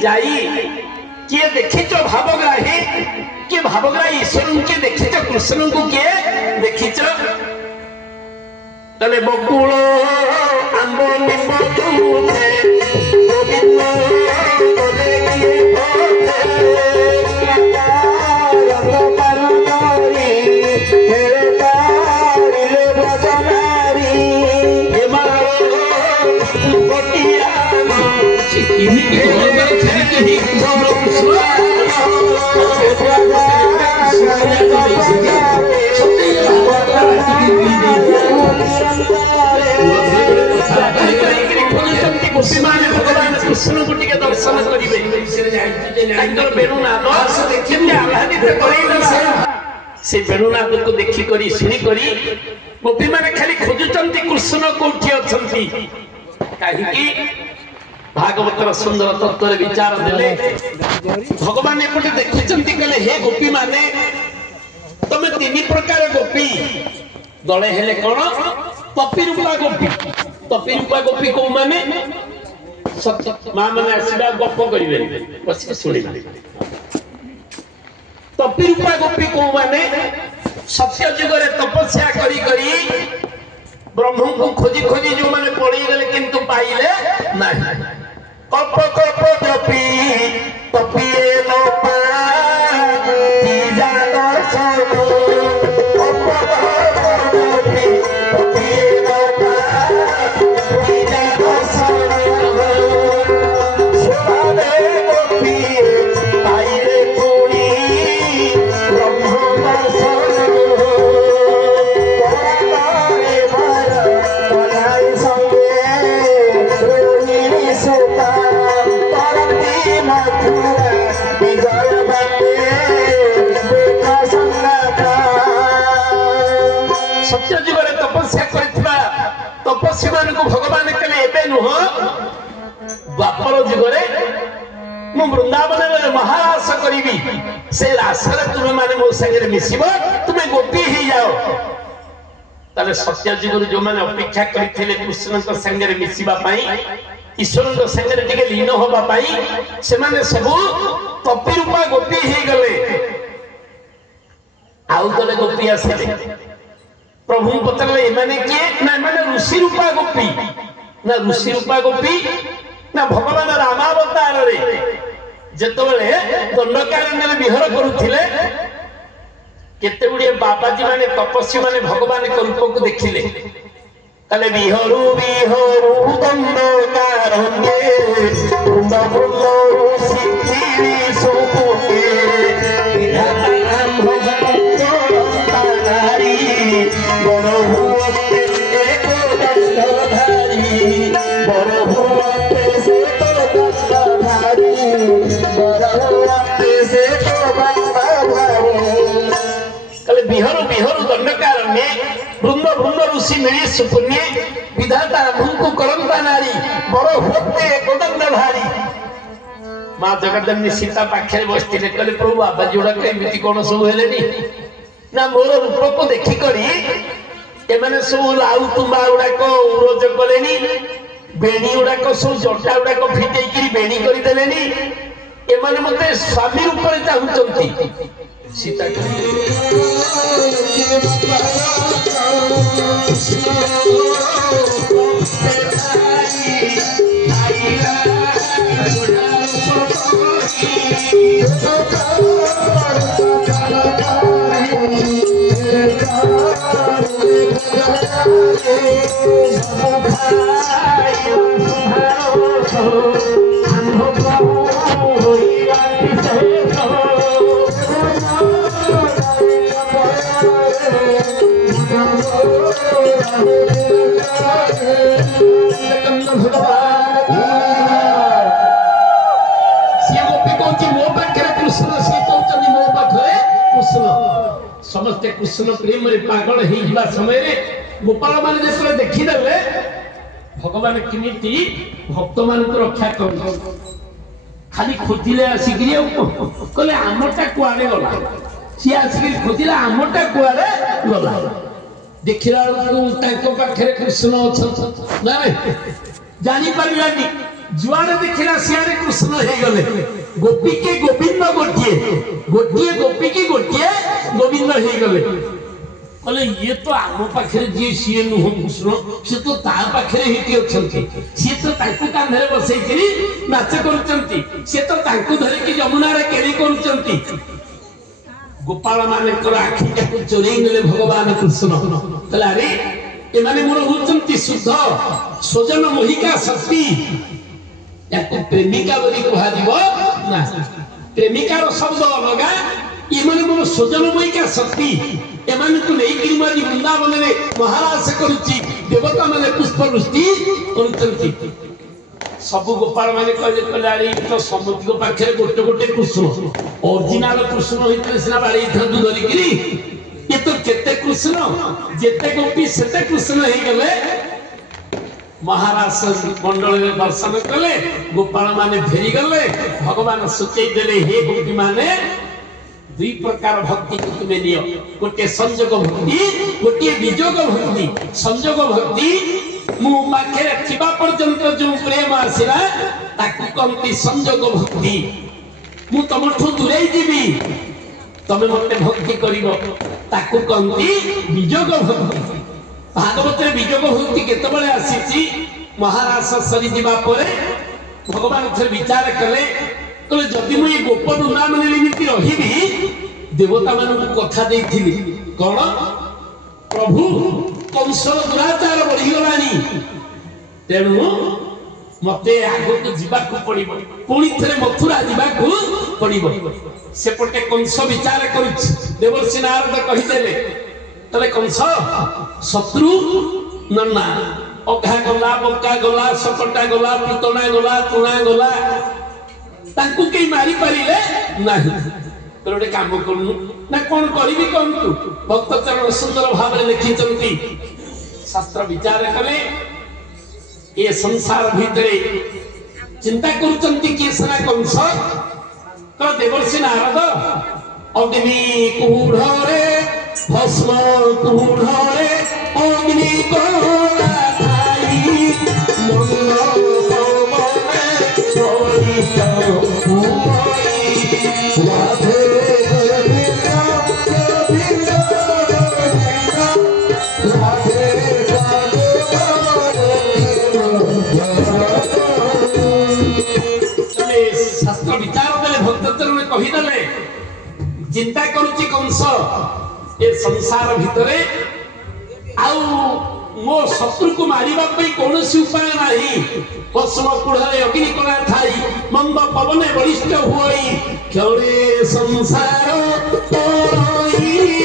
जाई किए देखिच भावग्राही किए भावग्राही ईश्वर किए देखिच कृष्ण को किए देखिच तले बकुल आंब निम्ब तुझे गोविंद तले किए भगवान कृष्ण को टिके दर्शन करिवे बेणुनाद से बेणुनाद को देखी करी शुणी करी गोपी माने खाली खोजुचंती कृष्ण कोठी अछंती काहेकि भागवतर सुंदर तत्व विचार देले भगवान एपटे देखिचंती कहले हे गोपी माने तमे तीन प्रकार गोपी दले हेले कोन पपी रूपा गोपी को माने मां माने आसीबा गप करिवे बस सुनिबा पपी रूपा गोपी को माने सत्य जुगरे तपस्या करी करी ब्रह्म को खोजी खोजी जो माने पड़ी गले किंतु पाइले नहीं कप कप गोपी पपिए नो पाती जानो सोनो कप कप गोपी पपिए नो पाती जानो सोनो सुभावे गोपी पाइले पुनी ब्रह्म सोनो कोरारे भर कोराई संगे रोहिणी सुता सत्य जीवन तपस्या तपस्वी मान को भगवान कहले एबे नुह द्वापर जुगरे मु वृंदावन महारास करी से रासरे तुम्हें माने मो संगे मिसिब तुम्हें गोपी ही जाओ ताले सत्य जुगर जो माने अपेक्षा करथिले कृष्ण को संगे मिसिबा पाई ईश्वर संगे टिके लीन होबा पाई से माने सबु पपी रूपा गोपी ही गले आउ गले गोपी आसिले प्रभु पतले माने किए ना माने ऋषि रूपा गोपी ना ऋषि रूपा गोपी ना भगवान रामावतार रे जेतबेले दंडकारण्य विहार करुथिले केते गुडिए बाबाजी माने तपस्वी माने भगवान के रूप को देखिले तले विहरु विहरु दंडकारण्य वृंद वृंद सिद्धि सुपुके विधाताम भगवत तानारी बड़ हुए एक दंडधारी बड़ हुए से तो दंडधारी बड़ हुए से तो दंडधारी कले विहरु विहरु दंडकारण्य वृंद वृंद ऋषि मिली सुपुण्य विधाता मुंकु करंता नारी बड़ होते कोदंड भारी मां जगदम्बी सीता पाखे बसथिले कहले प्रभु बाबा जोड़ा केमिति कोन सब हेलेनी ना मोर रूप को देखि करी ए माने सब लाउ तुम्बा उडा को उरोज कलेनी बेणी उडा को सब जटा उडा को फिटेई करी बेणी करी देलेनी ए माने मते स्वामी रूप रे चाहुचंती सीता समस्ते कृष्ण प्रेम रे पागल ही जिबा समय रे गोपाल मान जेतले देखि देले भगवान किमिति भक्त मान को रक्षा कर खाली खोजिले आसिकरी कहले आमटा कुआडे गला सी आसिकरी खोजिले आमटा कुआडे गला देखिला ताको पाखरे कृष्ण अछन ना जानी परिलानी जुआड़े देखला सियारे कृष्ण हे गले गोपी के गोविंद गोटिए गोटिए गोपी की गोटिए गोविंद हे गले कहले ये तो आम पाखे जी सी नुह कृष्ण से तो ता पाखे ही अच्छे सी तो ताकू कांधे बसई नाच कर सी तो ताकू धरिकी जमुना रे केली करुचंती गोपाल मानकर आखि को चोरी नेले भगवान कृष्ण कहले अरे ए माने मोर होचंती शुद्ध स्वजन मोहिका शक्ति या प्रेमिका बोली कहाजिबो ना प्रेमिकार शब्द अलगा ये माने मोर स्वजन मोहिका शक्ति एमान को नहीं कि मारी वृंदावन रे महाराज करूची देवता माने पुष्पवृष्टि करूचंती सब गोपाल माने कहले कलारी तो समुद्र पाखे गोटे गोटे कृष्ण ओरिजिनल कृष्ण होइतले सिना बारी धरदु धरिकरी ये तो केते कृष्ण जेते गोपी सेते कृष्ण हे गले महाराज मंडल में दर्शन कले गोपाल माने फेरी गले भगवान सुचेई देले हे गोपी माने दुई प्रकार भक्ति को तुमे नियो गोटे संयोग भक्ति गोटे वियोग भक्ति संयोग भक्ति मु पाखे थिबा पर्यंत जो प्रेम आसीला ताकू कहती संयोग भक्ति मु तमठू दूरे जीवी तमे मते भक्ति करिवो ताकू कहती वियोग भक्ति भागवत रे वियोग भक्ति केतबेले आसीची महाराज सरी जीवा परे भगवान थर विचार कले कहले जदि मु गोप वृंदावन निमित्त रहिबी देवता मानक कथा देइथिली कोन प्रभु कंसर दुराचार बढ़ी गलानी तेणु मते आगो को जीवाकू पड़िबो पुणी थरे मथुरा जीवाकू पड़िबो सेपटे कंस विचार करूछ देवर्षि नारद कहिदेले तले कंस शत्रु नन्ना अघा गला बंका गला सकटा गला पुतना गला तुणा गला ताकू के मारी परिले नाही तो गोटे काम करूनु ना कौन करी कहतु भक्त चरण सुंदर भाव लिखिंट शास्त्र विचार कले ये संसार भितरे चिंता करुचंती किए सना कंस तो देवर्षि नारद अग्नि कुढ़रे भस्म कुढ़रे अग्नि कोला खाई मंगल पवने सोई राधे शास्त्र विचार देले भक्त चरण कहिदेले चिंता करूची कंस ए संसार भितरे आउ मो शत्रु को मारिबा पई कोनोसी उपाय नाही भस्म कुढ़रे अग्नि कोला थाई मंद पवने बलिष्ठ होई क्योरे संसार तोरई